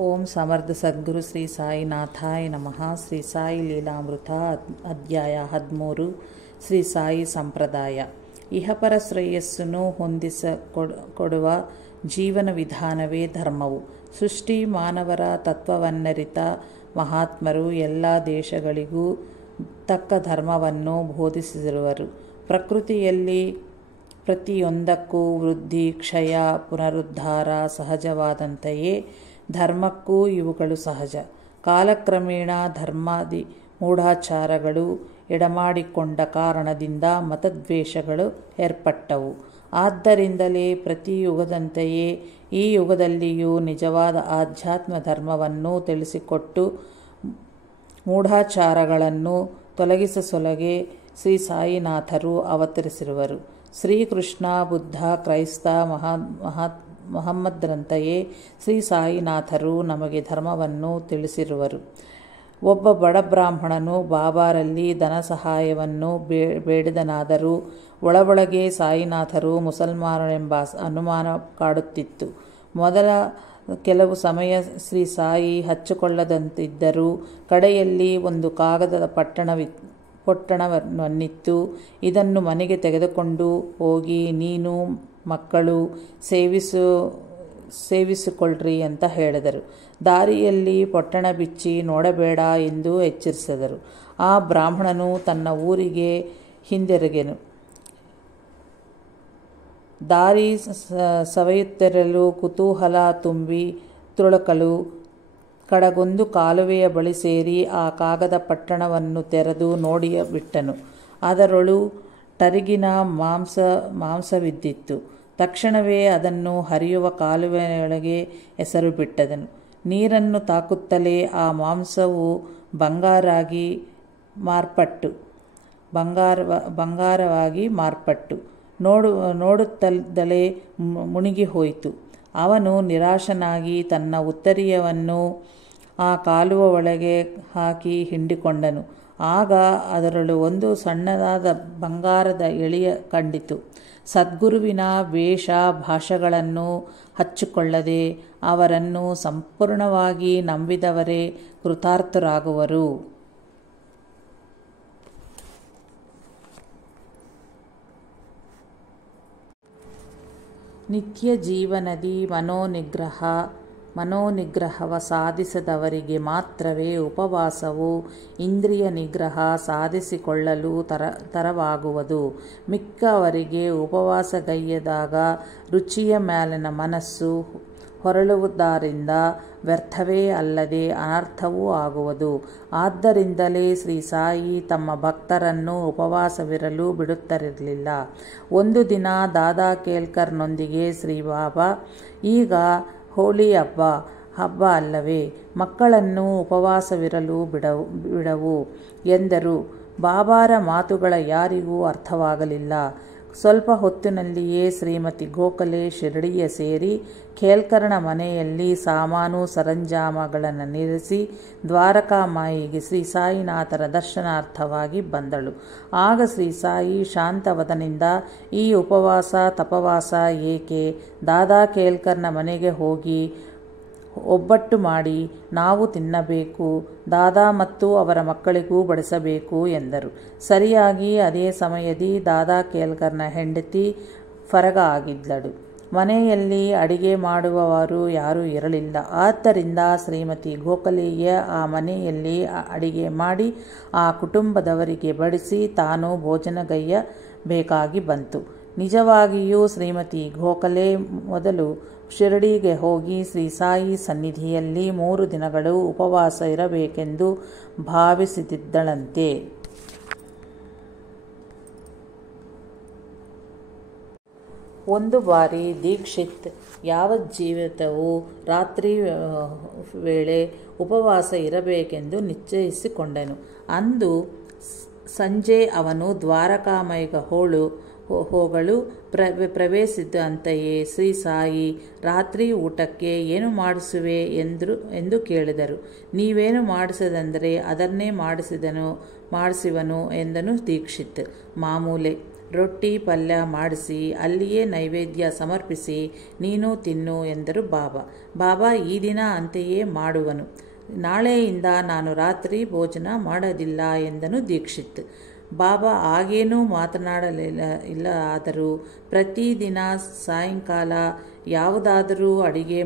ಓಂ ಸಮರ್ಥ ಸದ್ಗುರು ಶ್ರೀ ಸಾಯಿನಾಥಾಯ ನಮಃ. ಶ್ರೀ ಸಾಯಿ ಲೀಲಾಮೃತ ಅಧ್ಯಾಯ 13. ಶ್ರೀ ಸಾಯಿ ಸಂಪ್ರದಾಯ. ಇಹಪರ ಶ್ರೇಯಸ್ಸನ್ನು ಹೊಂದಿಸಿಕೊಡುವ ಜೀವನ ವಿಧಾನವೇ ಧರ್ಮವು. ಸೃಷ್ಟಿ ಮಾನವರ ತತ್ವವನ್ನರಿತ ಮಹಾತ್ಮರು ಎಲ್ಲ ದೇಶಗಳಿಗೂ ತಕ್ಕ ಧರ್ಮವನ್ನು ಬೋಧಿಸಿರುವರು. ಪ್ರಕೃತಿಯಲ್ಲಿ ಪ್ರತಿಯೊಂದಕ್ಕೂ ವೃದ್ಧಿ, ಕ್ಷಯ, ಪುನರುದ್ಧಾರ ಸಹಜವಾದಂತೆಯೇ ಧರ್ಮಕ್ಕೂ ಇವುಗಳು ಸಹಜ. ಕಾಲಕ್ರಮೇಣ ಧರ್ಮಾದಿ ಮೂಢಾಚಾರಗಳು ಎಡಮಾಡಿಕೊಂಡ ಕಾರಣದಿಂದ ಮತದ್ವೇಷಗಳು ಏರ್ಪಟ್ಟವು. ಆದ್ದರಿಂದಲೇ ಪ್ರತಿ ಯುಗದಂತೆಯೇ ಈ ಯುಗದಲ್ಲಿಯೂ ನಿಜವಾದ ಆಧ್ಯಾತ್ಮ ಧರ್ಮವನ್ನು ತಿಳಿಸಿಕೊಟ್ಟು ಮೂಢಾಚಾರಗಳನ್ನು ತೊಲಗಿಸಸೊಲಗೆ ಶ್ರೀ ಸಾಯಿನಾಥರು ಅವತರಿಸಿರುವರು. ಶ್ರೀಕೃಷ್ಣ, ಬುದ್ಧ, ಕ್ರೈಸ್ತ, ಮಹಮ್ಮದ್ರಂತೆಯೇ ಶ್ರೀ ಸಾಯಿನಾಥರು ನಮಗೆ ಧರ್ಮವನ್ನು ತಿಳಿಸಿರುವರು. ಒಬ್ಬ ಬಡ ಬ್ರಾಹ್ಮಣನು ಬಾಬಾರಲ್ಲಿ ಧನ ಸಹಾಯವನ್ನು ಬೇಡಿದನಾದರೂ ಒಳಗೆ ಸಾಯಿನಾಥರು ಮುಸಲ್ಮಾನರೆಂಬ ಅನುಮಾನ ಕಾಡುತ್ತಿತ್ತು. ಮೊದಲ ಕೆಲವು ಸಮಯ ಶ್ರೀ ಸಾಯಿ ಹಚ್ಚಿಕೊಳ್ಳದಂತಿದ್ದರೂ ಕಡೆಯಲ್ಲಿ ಒಂದು ಕಾಗದದ ಪೊಟ್ಟಣವನ್ನಿತ್ತು. ಇದನ್ನು ಮನೆಗೆ ತೆಗೆದುಕೊಂಡು ಹೋಗಿ ನೀನು ಮಕ್ಕಳು ಸೇವಿಸಿಕೊಳ್ಳ್ರಿ ಅಂತ ಹೇಳಿದರು. ದಾರಿಯಲ್ಲಿ ಪೊಟ್ಟಣ ಬಿಚ್ಚಿ ನೋಡಬೇಡ ಎಂದು ಎಚ್ಚರಿಸಿದರು. ಆ ಬ್ರಾಹ್ಮಣನು ತನ್ನ ಊರಿಗೆ ಹಿಂದಿರುಗೆನು. ದಾರಿ ಸವೆಯುತ್ತಿರಲು ಕುತೂಹಲ ತುಂಬಿ ತುಳುಕಲು ಕಡಗೊಂದು ಕಾಲುವೆಯ ಬಳಿ ಸೇರಿ ಆ ಕಾಗದ ಪಟ್ಟಣವನ್ನು ತೆರೆದು ನೋಡಿಬಿಟ್ಟನು. ಅದರೊಳು ಟರಿಗಿನ ಮಾಂಸವಿದ್ದಿತ್ತು. ತಕ್ಷಣವೇ ಅದನ್ನು ಹರಿಯುವ ಕಾಲುವೆಯೊಳಗೆ ಎಸರು ಬಿಟ್ಟದನು. ನೀರನ್ನು ತಾಕುತ್ತಲೇ ಆ ಮಾಂಸವು ಬಂಗಾರವಾಗಿ ಮಾರ್ಪಟ್ಟು ನೋಡುತ್ತಲೇ ಮುಳುಗಿ ಹೋಯಿತು. ಅವನು ನಿರಾಶನಾಗಿ ತನ್ನ ಉತ್ತರೀಯವನ್ನು ಆ ಕಾಲುವ ಒಳಗೆ ಹಾಕಿ ಹಿಂಡಿಕೊಂಡನು. ಆಗ ಅದರೊಳು ಒಂದು ಸಣ್ಣದಾದ ಬಂಗಾರದ ಎಳೆಯ ಕಂಡಿತು. ಸದ್ಗುರುವಿನ ವೇಷ ಭಾಷೆಗಳನ್ನು ಹಚ್ಚಿಕೊಳ್ಳದೆ ಅವರನ್ನು ಸಂಪೂರ್ಣವಾಗಿ ನಂಬಿದವರೇ ಕೃತಾರ್ಥರಾಗುವರು. ನಿತ್ಯ ಜೀವನದಿ ಮನೋನಿಗ್ರಹವ ಸಾಧಿಸದವರಿಗೆ ಮಾತ್ರವೇ ಉಪವಾಸವು ಇಂದ್ರಿಯ ನಿಗ್ರಹ ಸಾಧಿಸಿಕೊಳ್ಳಲು ತರವಾಗುವುದು. ಮಿಕ್ಕವರಿಗೆ ಉಪವಾಸಗೈಯ್ಯದಾಗ ರುಚಿಯ ಮೇಲಿನ ಮನಸ್ಸು ಹೊರಳುವುದರಿಂದ ವ್ಯರ್ಥವೇ ಅಲ್ಲದೆ ಅನರ್ಥವೂ ಆಗುವುದು. ಆದ್ದರಿಂದಲೇ ಶ್ರೀ ಸಾಯಿ ತಮ್ಮ ಭಕ್ತರನ್ನು ಉಪವಾಸವಿರಲು ಬಿಡುತ್ತಿರಲಿಲ್ಲ. ಒಂದು ದಿನ ದಾದಾ ಕೇಲ್ಕರ್ನೊಂದಿಗೆ ಶ್ರೀ ಬಾಬಾ, ಈಗ ಹೋಳಿ ಹಬ್ಬ ಅಲ್ಲವೇ, ಮಕ್ಕಳನ್ನು ಉಪವಾಸವಿರಲು ಬಿಡವು ಎಂದರು. ಬಾಬಾರ ಮಾತುಗಳ ಯಾರಿಗೂ ಅರ್ಥವಾಗಲಿಲ್ಲ. ಸ್ವಲ್ಪ ಹೊತ್ತಿನಲ್ಲಿಯೇ ಶ್ರೀಮತಿ ಗೋಖಲೆ ಶಿರಡಿಯ ಸೇರಿ ಖೇಲ್ಕರನ ಮನೆಯಲ್ಲಿ ಸಾಮಾನು ಸರಂಜಾಮಗಳನ್ನು ನಿಲ್ಲಿಸಿ ದ್ವಾರಕಾಮಾಯಿಗೆ ಶ್ರೀ ಸಾಯಿನಾಥರ ದರ್ಶನಾರ್ಥವಾಗಿ ಬಂದಳು. ಆಗ ಶ್ರೀ ಸಾಯಿ ಶಾಂತವದನಿಂದ, ಈ ಉಪವಾಸ ತಪವಾಸ ಏಕೆ? ದಾದಾ ಕೇಲ್ಕರ್ನ ಮನೆಗೆ ಹೋಗಿ ಒಬ್ಬಟ್ಟು ಮಾಡಿ ನಾವು ತಿನ್ನಬೇಕು, ದಾದಾ ಮತ್ತು ಅವರ ಮಕ್ಕಳಿಗೂ ಬಡಿಸಬೇಕು ಎಂದರು. ಸರಿಯಾಗಿ ಅದೇ ಸಮಯದಲ್ಲಿ ದಾದಾ ಕೇಲ್ಕರ್ನ ಹೆಂಡತಿ ಫರಗ ಆಗಿದ್ದಳು. ಮನೆಯಲ್ಲಿ ಅಡಿಗೆ ಮಾಡುವವರು ಯಾರೂ ಇರಲಿಲ್ಲ. ಆದ್ದರಿಂದ ಶ್ರೀಮತಿ ಗೋಖಲೆಯೇ ಆ ಮನೆಯಲ್ಲಿ ಅಡಿಗೆ ಮಾಡಿ ಆ ಕುಟುಂಬದವರಿಗೆ ಬಡಿಸಿ ತಾನು ಭೋಜನಗೈಯಬೇಕಾಗಿ ಬಂತು. ನಿಜವಾಗಿಯೂ ಶ್ರೀಮತಿ ಗೋಖಲೆ ಮೊದಲು ಶಿರಡಿಗೆ ಹೋಗಿ ಶ್ರೀ ಸಾಯಿ ಸನ್ನಿಧಿಯಲ್ಲಿ 3 ದಿನಗಳು ಉಪವಾಸ ಇರಬೇಕೆಂದು ಭಾವಿಸಿದ್ದಳಂತೆ. ಒಂದು ಬಾರಿ ದೀಕ್ಷಿತ್ ಯಾವಜ್ಜೀವಿತವೂ ರಾತ್ರಿ ವೇಳೆ ಉಪವಾಸ ಇರಬೇಕೆಂದು ನಿಶ್ಚಯಿಸಿಕೊಂಡನು. ಅಂದು ಸಂಜೆ ಅವನು ದ್ವಾರಕಾಮಾಯಿಗೆ ಹೋಗಲು ಪ್ರವೇಶಿಸಿದಂತೆಯೇ ಶ್ರೀ ಸಾಯಿ, ರಾತ್ರಿ ಊಟಕ್ಕೆ ಏನು ಮಾಡಿಸುವೆ ಎಂದು ಕೇಳಿದರು. ನೀವೇನು ಮಾಡಿಸದೆಂದರೆ ಅದನ್ನೇ ಮಾಡಿಸುವನು ಎಂದನು ದೀಕ್ಷಿತ್. ಮಾಮೂಲೆ ರೊಟ್ಟಿ ಪಲ್ಯ ಮಾಡಿಸಿ ಅಲ್ಲಿಯೇ ನೈವೇದ್ಯ ಸಮರ್ಪಿಸಿ ನೀನು ತಿನ್ನು ಎಂದರು ಬಾಬಾ. ಬಾಬಾ ಈ ದಿನ ಅಂತೆಯೇ ಮಾಡುವನು. ನಾಳೆಯಿಂದ ನಾನು ರಾತ್ರಿ ಭೋಜನ ಮಾಡೋದಿಲ್ಲ ಎಂದನು ದೀಕ್ಷಿತ್. ಬಾಬಾ ಆಗೇನೂ ಮಾತನಾಡಲಿಲ್ಲ. ಆದರೂ ಪ್ರತಿದಿನ ಸಾಯಂಕಾಲ ಯಾವುದಾದರೂ ಅಡಿಗೆ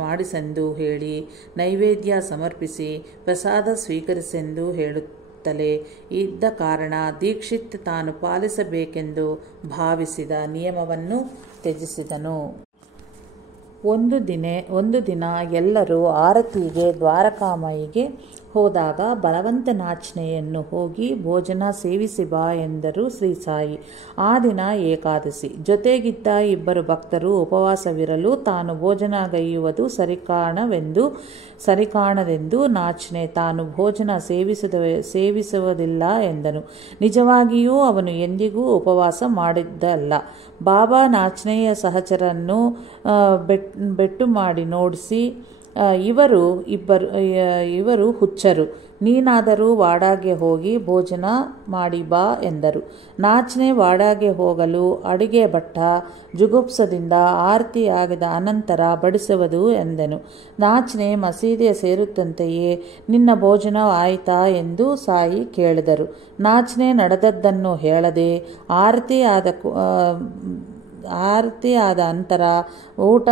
ಮಾಡಿಸೆಂದು ಹೇಳಿ ನೈವೇದ್ಯ ಸಮರ್ಪಿಸಿ ಪ್ರಸಾದ ಸ್ವೀಕರಿಸೆಂದು ಹೇಳುತ್ತಲೇ ಇದ್ದ ಕಾರಣ ದೀಕ್ಷಿತ್ ತಾನು ಪಾಲಿಸಬೇಕೆಂದು ಭಾವಿಸಿದ ನಿಯಮವನ್ನು ತ್ಯಜಿಸಿದನು. ಒಂದು ದಿನ ಎಲ್ಲರೂ ಆರತಿಗೆ ದ್ವಾರಕಾಮಾಯಿಗೆ ಹೋದಾಗ ಬಲವಂತನಾಜ್ಞೆಯನ್ನು ಹೋಗಿ ಭೋಜನ ಸೇವಿಸಿ ಬಾ ಎಂದರು ಶ್ರೀ ಸಾಯಿ. ಆ ದಿನ ಏಕಾದಶಿ. ಜೊತೆಗಿದ್ದ ಇಬ್ಬರು ಭಕ್ತರು ಉಪವಾಸವಿರಲು ತಾನು ಭೋಜನಗೈಯುವುದು ಸರಿಕಾಣದೆಂದು ನಾಚ್ನೆ ತಾನು ಭೋಜನ ಸೇವಿಸುವುದಿಲ್ಲ ಎಂದನು. ನಿಜವಾಗಿಯೂ ಅವನು ಎಂದಿಗೂ ಉಪವಾಸ ಮಾಡಿದ್ದಲ್ಲ. ಬಾಬಾ ನಾಚ್ನೆಯ ಸಹಚರನ್ನು ಬೆಟ್ಟು ಮಾಡಿ ನೋಡಿಸಿ, ಇವರು ಹುಚ್ಚರು, ನೀನಾದರೂ ವಾಡಾಗೆ ಹೋಗಿ ಭೋಜನ ಮಾಡಿ ಬಾ ಎಂದರು. ನಾಚ್ನೆ ವಾಡಾಗೆ ಹೋಗಲು ಅಡಿಗೆ ಭಟ್ಟ ಜುಗುಪ್ಸದಿಂದ ಆರತಿ ಆಗಿದ ಅನಂತರ ಬಡಿಸುವುದು ಎಂದನು. ನಾಚ್ನೆ ಮಸೀದಿಯ ಸೇರುತ್ತಂತೆಯೇ ನಿನ್ನ ಭೋಜನ ಆಯಿತಾ ಎಂದು ಸಾಯಿ ಕೇಳಿದರು. ನಾಚ್ನೆ ನಡೆದದ್ದನ್ನು ಹೇಳದೆ ಆರತಿ ಆದ ನಂತರ ಊಟ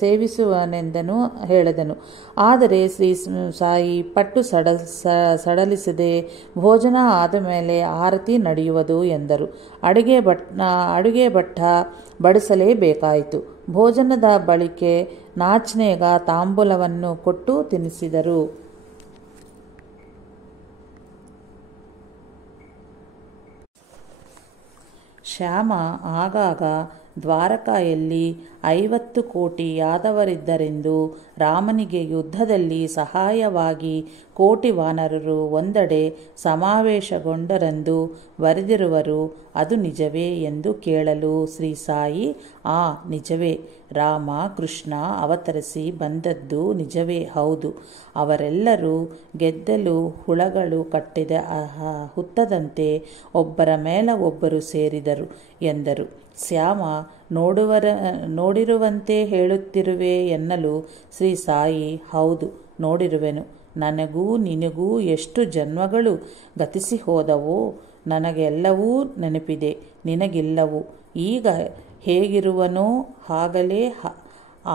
ಸೇವಿಸುವನೆಂದನು ಹೇಳಿದನು. ಆದರೆ ಶ್ರೀ ಸಾಯಿ ಪಟ್ಟು ಸಡಲಿಸದೆ ಭೋಜನ ಆದ ಮೇಲೆ ಆರತಿ ನಡೆಯುವುದು ಎಂದರು. ಅಡುಗೆ ಭಟ್ಟ ಬಡಿಸಲೇಬೇಕಾಯಿತು. ಭೋಜನದ ಬಳಿಕೆ ನಾಚ್ನೆಗ ತಾಂಬೂಲವನ್ನು ಕೊಟ್ಟು ತಿನ್ನಿಸಿದರು. ಶ್ಯಾಮ ಆಗಾಗ ದ್ವಾರಕೆಯಲ್ಲಿ 50 ಕೋಟಿ ಯಾದವರಿದ್ದರೆಂದು ರಾಮನಿಗೆ ಯುದ್ಧದಲ್ಲಿ ಸಹಾಯವಾಗಿ ಕೋಟಿ ವಾನರರು ಒಂದೆಡೆ ಸಮಾವೇಶಗೊಂಡರೆಂದು ಬರೆದಿರುವರು. ಅದು ನಿಜವೇ ಎಂದು ಕೇಳಲು ಶ್ರೀ ಸಾಯಿ, ನಿಜವೇ. ರಾಮ ಕೃಷ್ಣ ಅವತರಿಸಿ ಬಂದದ್ದು ನಿಜವೇ ಹೌದು. ಅವರೆಲ್ಲರೂ ಗೆದ್ದಲು ಹುಳಗಳು ಕಟ್ಟಿದ ಹುತ್ತದಂತೆ ಒಬ್ಬರ ಮೇಲೆ ಒಬ್ಬರು ಸೇರಿದರು ಎಂದರು. ಶ್ಯಾಮ ನೋಡಿರುವಂತೆ ಹೇಳುತ್ತಿರುವೆ ಎನ್ನಲು ಶ್ರೀ ಸಾಯಿ, ಹೌದು ನೋಡಿರುವೆನು. ನನಗೂ ನಿನಗೂ ಎಷ್ಟು ಜನ್ಮಗಳು ಗತಿಸಿ ಹೋದವೋ ನನಗೆಲ್ಲವೂ ನೆನಪಿದೆ, ನಿನಗಿಲ್ಲವು. ಈಗ ಹೇಗಿರುವನೋ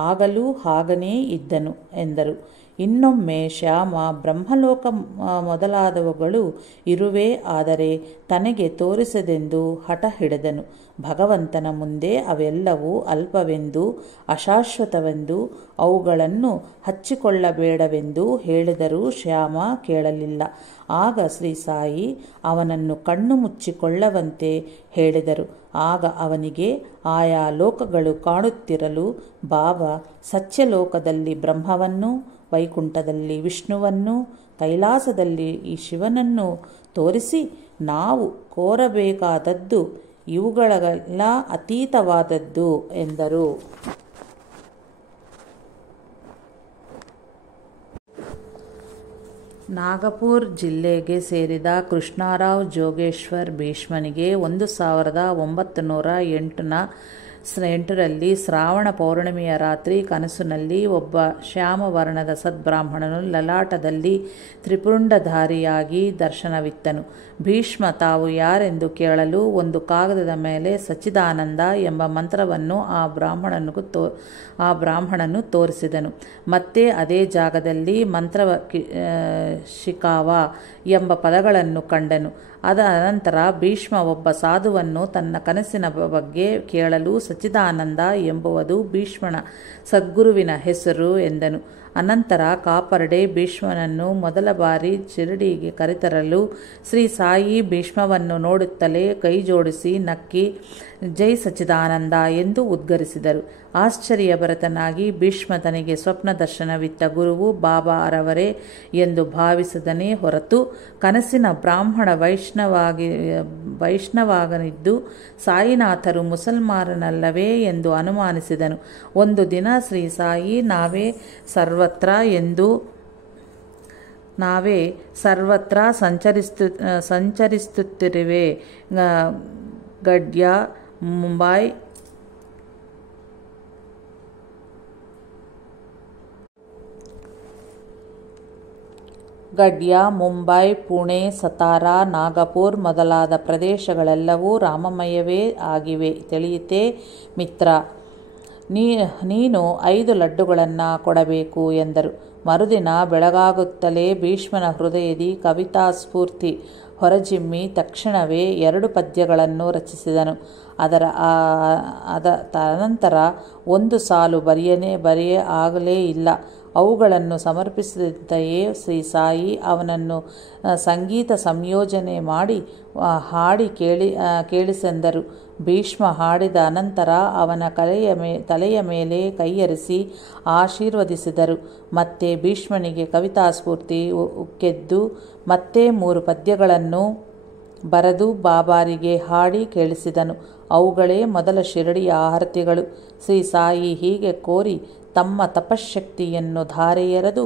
ಆಗಲೂ ಹಾಗನೇ ಇದ್ದನು ಎಂದರು. ಇನ್ನೊಮ್ಮೆ ಶ್ಯಾಮ ಬ್ರಹ್ಮಲೋಕ ಮೊದಲಾದವುಗಳು ಇರುವೆ, ಆದರೆ ತನಗೆ ತೋರಿಸದೆಂದು ಹಠ ಹಿಡಿದನು. ಭಗವಂತನ ಮುಂದೆ ಅವೆಲ್ಲವೂ ಅಲ್ಪವೆಂದು ಅಶಾಶ್ವತವೆಂದು ಅವುಗಳನ್ನು ಹಚ್ಚಿಕೊಳ್ಳಬೇಡವೆಂದು ಹೇಳಿದರೂ ಶ್ಯಾಮ ಕೇಳಲಿಲ್ಲ. ಆಗ ಶ್ರೀ ಸಾಯಿ ಅವನನ್ನು ಕಣ್ಣು ಮುಚ್ಚಿಕೊಳ್ಳುವಂತೆ ಹೇಳಿದರು. ಆಗ ಅವನಿಗೆ ಆಯಾ ಲೋಕಗಳು ಕಾಣುತ್ತಿರಲು ಬಾಬಾ ಸತ್ಯಲೋಕದಲ್ಲಿ ಬ್ರಹ್ಮವನ್ನು, ವೈಕುಂಠದಲ್ಲಿ ವಿಷ್ಣುವನ್ನು, ಕೈಲಾಸದಲ್ಲಿ ಈ ಶಿವನನ್ನು ತೋರಿಸಿ, ನಾವು ಕೋರಬೇಕಾದದ್ದು ಇವುಗಳಿಗೆಲ್ಲ ಅತೀತವಾದದ್ದು ಎಂದರು. ನಾಗಪುರ ಜಿಲ್ಲೆಗೆ ಸೇರಿದ ಕೃಷ್ಣರಾವ್ ಜೋಗೇಶ್ವರ್ ಭೀಷ್ಮನಿಗೆ 1908ರಲ್ಲಿ ಶ್ರಾವಣ ಪೌರ್ಣಿಮೆಯ ರಾತ್ರಿ ಕನಸಿನಲ್ಲಿ ಒಬ್ಬ ಶ್ಯಾಮವರ್ಣದ ಸದ್ಬ್ರಾಹ್ಮಣನು ಲಲಾಟದಲ್ಲಿ ತ್ರಿಪುಂಡಧಾರಿಯಾಗಿ ದರ್ಶನವಿತ್ತನು. ಭೀಷ್ಮ ತಾವು ಯಾರೆಂದು ಕೇಳಲು ಒಂದು ಕಾಗದದ ಮೇಲೆ ಸಚ್ಚಿದಾನಂದ ಎಂಬ ಮಂತ್ರವನ್ನು ಆ ಬ್ರಾಹ್ಮಣನು ತೋರಿಸಿದನು. ಮತ್ತೆ ಅದೇ ಜಾಗದಲ್ಲಿ ಶಿಕಾವ ಎಂಬ ಪದಗಳನ್ನು ಕಂಡನು. ಅದ ಅನಂತರ ಭೀಷ್ಮ ಒಬ್ಬ ಸಾಧುವನ್ನು ತನ್ನ ಕನಸಿನ ಬಗ್ಗೆ ಕೇಳಲು ಸಚ್ಚಿದಾನಂದ ಎಂಬುವುದು ಭೀಷ್ಮನ ಸದ್ಗುರುವಿನ ಹೆಸರು ಎಂದನು. ಅನಂತರ ಕಾಪರ್ಡೆ ಭೀಷ್ಮನನ್ನು ಮೊದಲ ಬಾರಿ ಶಿರಡಿಗೆ ಕರೆತರಲು ಶ್ರೀ ಸಾಯಿ ಭೀಷ್ಮವನ್ನು ನೋಡುತ್ತಲೇ ಕೈ ಜೋಡಿಸಿ ನಕ್ಕಿ ಜೈ ಸಚ್ಚಿದಾನಂದ ಎಂದು ಉದ್ಗರಿಸಿದರು. ಆಶ್ಚರ್ಯಭರಿತನಾಗಿ ಭೀಷ್ಮ ತನಗೆ ಸ್ವಪ್ನ ದರ್ಶನವಿತ್ತ ಗುರುವು ಬಾಬಾ ಅರವರೇ ಎಂದು ಭಾವಿಸಿದನೇ ಹೊರತು ಕನಸಿನ ಬ್ರಾಹ್ಮಣ ವೈಷ್ಣವನಾಗಿದ್ದು ಸಾಯಿನಾಥರು ಮುಸಲ್ಮಾನರಲ್ಲವೇ ಎಂದು ಅನುಮಾನಿಸಿದನು. ಒಂದು ದಿನ ಶ್ರೀ ಸಾಯಿ ನಾವೇ ಸರ್ವತ್ರ ಎಂದು ನಾವೇ ಸರ್ವತ್ರ ಸಂಚರಿಸುತ್ತಿರುವೆ. ಗಡ್ಯ ಮುಂಬೈ ಪುಣೆ, ಸತಾರಾ, ನಾಗಪುರ್ ಮೊದಲಾದ ಪ್ರದೇಶಗಳೆಲ್ಲವೂ ರಾಮಮಯವೇ ಆಗಿವೆ. ತಿಳಿಯಿತೆ ಮಿತ್ರ. ನೀನು 5 ಲಡ್ಡುಗಳನ್ನು ಕೊಡಬೇಕು ಎಂದರು. ಮರುದಿನ ಬೆಳಗಾಗುತ್ತಲೇ ಭೀಷ್ಮನ ಹೃದಯದಿ ಕವಿತಾ ಸ್ಫೂರ್ತಿ ಹೊರಚಿಮ್ಮಿ ತಕ್ಷಣವೇ 2 ಪದ್ಯಗಳನ್ನು ರಚಿಸಿದನು. ತದನಂತರ ಒಂದು ಸಾಲು ಬರೆಯ ಆಗಲೇ ಇಲ್ಲ. ಅವುಗಳನ್ನು ಸಮರ್ಪಿಸಿದಂತೆಯೇ ಶ್ರೀ ಸಾಯಿ ಅವನನ್ನು ಸಂಗೀತ ಸಂಯೋಜನೆ ಮಾಡಿ ಹಾಡಿ ಕೇಳಿಸೆಂದರು. ಭೀಷ್ಮ ಹಾಡಿದ ಅನಂತರ ಅವನ ತಲೆಯ ಮೇಲೆ ಕೈಯರಿಸಿ ಆಶೀರ್ವದಿಸಿದರು. ಮತ್ತೆ ಭೀಷ್ಮನಿಗೆ ಕವಿತಾಸ್ಫೂರ್ತಿ ಉಕ್ಕೆದ್ದು ಮತ್ತೆ 3 ಪದ್ಯಗಳನ್ನು ಬರೆದು ಬಾಬಾರಿಗೆ ಹಾಡಿ ಕೇಳಿಸಿದನು. ಅವುಗಳೇ ಮೊದಲ ಶಿರಡಿಯ ಆರತಿಗಳು. ಶ್ರೀ ಸಾಯಿ ಹೀಗೆ ಕೋರಿ ತಮ್ಮ ತಪಶ್ಶಕ್ತಿಯನ್ನು ಧಾರೆಯೆರೆದು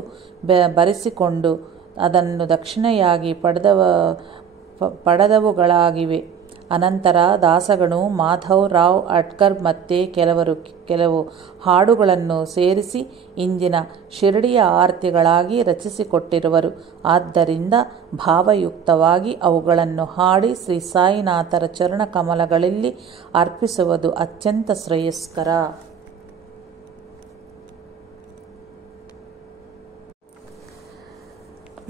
ಬರೆಸಿಕೊಂಡು ಅದನ್ನು ದಕ್ಷಿಣೆಯಾಗಿ ಪಡೆದವುಗಳಾಗಿವೆ. ಅನಂತರ ದಾಸಗಣು ಮಾಧವ್ ರಾವ್ ಅಡ್ಕರ್ ಮತ್ತೆ ಕೆಲವು ಹಾಡುಗಳನ್ನು ಸೇರಿಸಿ ಇಂದಿನ ಶಿರಡಿಯ ಆರತಿಗಳಾಗಿ ರಚಿಸಿಕೊಟ್ಟಿರುವರು. ಆದ್ದರಿಂದ ಭಾವಯುಕ್ತವಾಗಿ ಅವುಗಳನ್ನು ಹಾಡಿ ಶ್ರೀ ಸಾಯಿನಾಥರ ಚರಣಕಮಲಗಳಲ್ಲಿ ಅರ್ಪಿಸುವುದು ಅತ್ಯಂತ ಶ್ರೇಯಸ್ಕರ.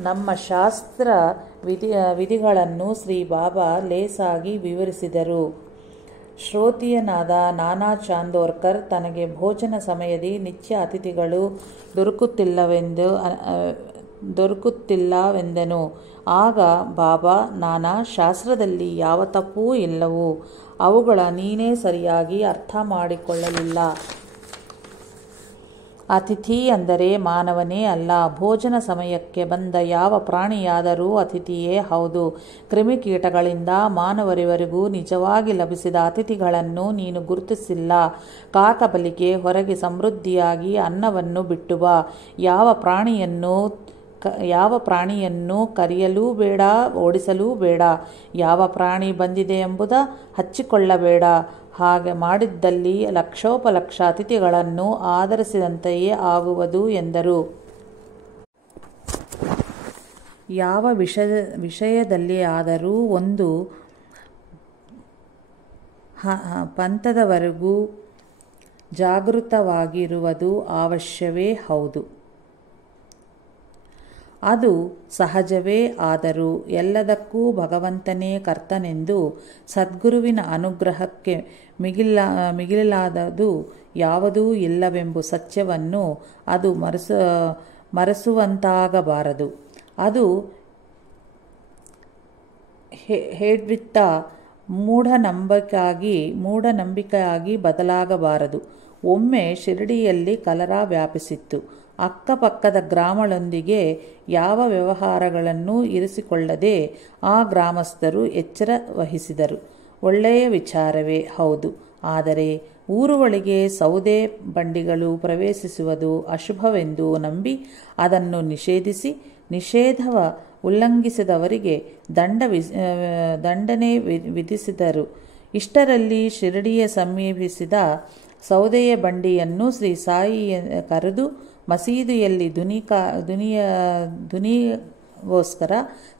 ನಮ್ಮ ಶಾಸ್ತ್ರ ವಿಧಿಗಳನ್ನು ಶ್ರೀ ಬಾಬಾ ಲೇಸಾಗಿ ವಿವರಿಸಿದರು. ಶ್ರೋತ್ರಿಯನಾದ ನಾನಾ ಚಾಂದೋರ್ಕರ್ ತನಗೆ ಭೋಜನ ಸಮಯದಿ ನಿತ್ಯ ಅತಿಥಿಗಳು ದೊರಕುತ್ತಿಲ್ಲವೆಂದನು. ಆಗ ಬಾಬಾ, ನಾನಾ, ಶಾಸ್ತ್ರದಲ್ಲಿ ಯಾವ ತಪ್ಪೂ ಇಲ್ಲವು. ಅವುಗಳ ನೀನೇ ಸರಿಯಾಗಿ ಅರ್ಥ ಮಾಡಿಕೊಳ್ಳಲಿಲ್ಲ. ಅತಿಥಿ ಅಂದರೆ ಮಾನವನೇ ಅಲ್ಲ. ಭೋಜನ ಸಮಯಕ್ಕೆ ಬಂದ ಯಾವ ಪ್ರಾಣಿಯಾದರೂ ಅತಿಥಿಯೇ ಹೌದು. ಕ್ರಿಮಿಕೀಟಗಳಿಂದ ಮಾನವರಿವರೆಗೂ ನಿಜವಾಗಿ ಲಭಿಸಿದ ಅತಿಥಿಗಳನ್ನು ನೀನು ಗುರುತಿಸಿಲ್ಲ. ಕಾಕಬಲಿಗೆ ಹೊರಗೆ ಸಮೃದ್ಧಿಯಾಗಿ ಅನ್ನವನ್ನು ಬಿಟ್ಟು ಬಾ. ಯಾವ ಪ್ರಾಣಿಯನ್ನು ಕರೆಯಲೂ ಬೇಡ, ಓಡಿಸಲೂ ಬೇಡ. ಯಾವ ಪ್ರಾಣಿ ಬಂದಿದೆ ಎಂಬುದ ಹಚ್ಚಿಕೊಳ್ಳಬೇಡ. ಹಾಗೆ ಮಾಡಿದ್ದಲ್ಲಿ ಲಕ್ಷೋಪಲಕ್ಷ ಅತಿಥಿಗಳನ್ನು ಆಧರಿಸಿದಂತೆಯೇ ಆಗುವುದು ಎಂದರು. ಯಾವ ವಿಷಯದಲ್ಲಿ ಆದರೂ ಒಂದು ಹಂತದವರೆಗೂ ಜಾಗೃತವಾಗಿರುವುದು ಅವಶ್ಯವೇ ಹೌದು. ಅದು ಸಹಜವೇ. ಆದರೂ ಎಲ್ಲದಕ್ಕೂ ಭಗವಂತನೇ ಕರ್ತನೆಂದು ಸದ್ಗುರುವಿನ ಅನುಗ್ರಹಕ್ಕೆ ಮಿಗಿಲಾದದು ಯಾವುದೂ ಇಲ್ಲವೆಂಬ ಸತ್ಯವನ್ನು ಅದು ಮರೆಸುವಂತಾಗಬಾರದು. ಅದು ಹೇಡ್ವಿತ್ತ ಮೂಢನಂಬಿಕೆಯಾಗಿ ಬದಲಾಗಬಾರದು. ಒಮ್ಮೆ ಶಿರಡಿಯಲ್ಲಿ ಕಲರ ವ್ಯಾಪಿಸಿತ್ತು. ಅಕ್ಕಪಕ್ಕದ ಗ್ರಾಮಗಳೊಂದಿಗೆ ಯಾವ ವ್ಯವಹಾರಗಳನ್ನು ಇರಿಸಿಕೊಳ್ಳದೆ ಆ ಗ್ರಾಮಸ್ಥರು ಎಚ್ಚರ ವಹಿಸಿದರು. ಒಳ್ಳೆಯ ವಿಚಾರವೇ ಹೌದು. ಆದರೆ ಊರುಗಳಿಗೆ ಸೌದೆ ಬಂಡಿಗಳು ಪ್ರವೇಶಿಸುವುದು ಅಶುಭವೆಂದು ನಂಬಿ ಅದನ್ನು ನಿಷೇಧಿಸಿ ನಿಷೇಧವ ಉಲ್ಲಂಘಿಸಿದವರಿಗೆ ದಂಡನೆ ವಿಧಿಸಿದರು. ಇಷ್ಟರಲ್ಲಿ ಶಿರಡಿಯ ಸಮೀಪಿಸಿದ ಸೌದೆಯ ಬಂಡಿಯನ್ನು ಶ್ರೀ ಸಾಯಿ ಕರೆದು ಮಸೀದಿಯಲ್ಲಿ ದುನಿಗೋಸ್ಕರ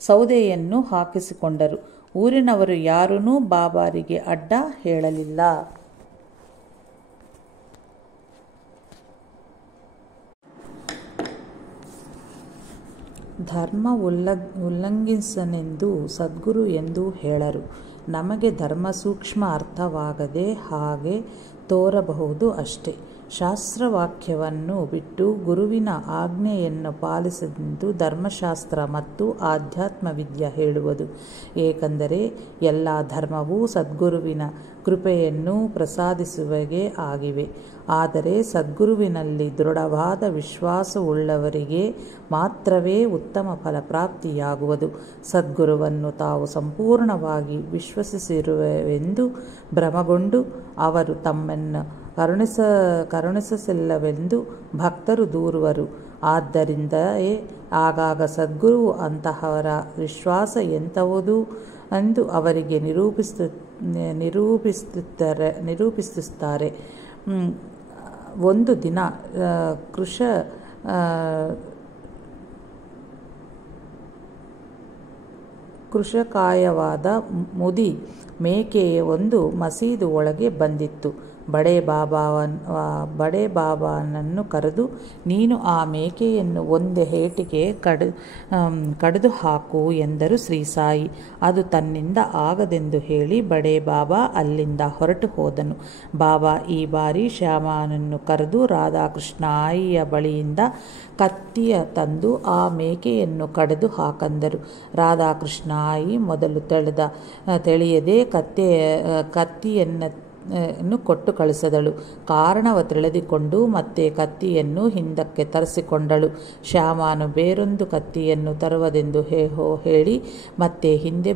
ಸೌದೆಯನ್ನು ಹಾಕಿಸಿಕೊಂಡರು. ಊರಿನವರು ಯಾರೂ ಬಾಬಾರಿಗೆ ಅಡ್ಡ ಹೇಳಲಿಲ್ಲ. ಧರ್ಮ ಉಲ್ಲಂಘಿಸನೆಂದು ಸದ್ಗುರು ಎಂದು ಹೇಳರು. ನಮಗೆ ಧರ್ಮ ಸೂಕ್ಷ್ಮ ಅರ್ಥವಾಗದೆ ಹಾಗೆ ತೋರಬಹುದು ಅಷ್ಟೇ. ಶಾಸ್ತ್ರವಾಕ್ಯವನ್ನು ಬಿಟ್ಟು ಗುರುವಿನ ಆಜ್ಞೆಯನ್ನು ಪಾಲಿಸೆಂದು ಧರ್ಮಶಾಸ್ತ್ರ ಮತ್ತು ಆಧ್ಯಾತ್ಮ ವಿದ್ಯೆ ಹೇಳುವುದು. ಏಕೆಂದರೆ ಎಲ್ಲ ಧರ್ಮವೂ ಸದ್ಗುರುವಿನ ಕೃಪೆಯನ್ನು ಪ್ರಸಾದಿಸುವವೇ ಆಗಿವೆ. ಆದರೆ ಸದ್ಗುರುವಿನಲ್ಲಿ ದೃಢವಾದ ವಿಶ್ವಾಸವುಳ್ಳವರಿಗೆ ಮಾತ್ರವೇ ಉತ್ತಮ ಫಲಪ್ರಾಪ್ತಿಯಾಗುವುದು. ಸದ್ಗುರುವನ್ನು ತಾವು ಸಂಪೂರ್ಣವಾಗಿ ವಿಶ್ವಸಿಸಿರುವೆವೆಂದು ಭ್ರಮಗೊಂಡು ಅವರು ತಮ್ಮನ್ನು ಕರುಣಿಸಲಿಲ್ಲವೆಂದು ಭಕ್ತರು ದೂರುವರು. ಆದ್ದರಿಂದಲೇ ಆಗಾಗ ಸದ್ಗುರು ಅಂತಹವರ ವಿಶ್ವಾಸ ಎಂಥವುದು ಎಂದು ಅವರಿಗೆ ನಿರೂಪಿಸುತ್ತಾರೆ. ಒಂದು ದಿನ ಕೃಶಕಾಯವಾದ ಮುದಿ ಮೇಕೆಯ ಒಂದು ಮಸೀದು ಒಳಗೆ ಬಂದಿತ್ತು. ಬಡೇ ಬಾಬಾನನ್ನು ಕರೆದು, ನೀನು ಆ ಮೇಕೆಯನ್ನು ಒಂದು ಏಟಿಗೆ ಕಡಿದು ಹಾಕು ಎಂದರು ಶ್ರೀ ಸಾಯಿ. ಅದು ತನ್ನಿಂದ ಆಗದೆಂದು ಹೇಳಿ ಬಡೇ ಬಾಬಾ ಅಲ್ಲಿಂದ ಹೊರಟು ಹೋದನು. ಬಾಬಾ ಈ ಬಾರಿ ಶ್ಯಾಮನನ್ನು ಕರೆದು ರಾಧಾಕೃಷ್ಣ ಆಯಿಯ ಬಳಿಯಿಂದ ಕತ್ತಿಯ ತಂದು ಆ ಮೇಕೆಯನ್ನು ಕಡಿದು ಹಾಕಂದರು. ರಾಧಾಕೃಷ್ಣ ಆಯಿ ಮೊದಲು ತಿಳಿಯದೆ ಕತ್ತಿಯನ್ನು ಕೊಟ್ಟು ಕಳಿಸಿದಳು. ಕಾರಣವ ತಿಳಿದುಕೊಂಡು ಮತ್ತೆ ಕತ್ತಿಯನ್ನು ಹಿಂದಕ್ಕೆ ತರಿಸಿಕೊಂಡಳು. ಶ್ಯಾಮನು ಬೇರೊಂದು ಕತ್ತಿಯನ್ನು ತರುವುದೆಂದು ಹೇಳಿ ಮತ್ತೆ ಹಿಂದೆ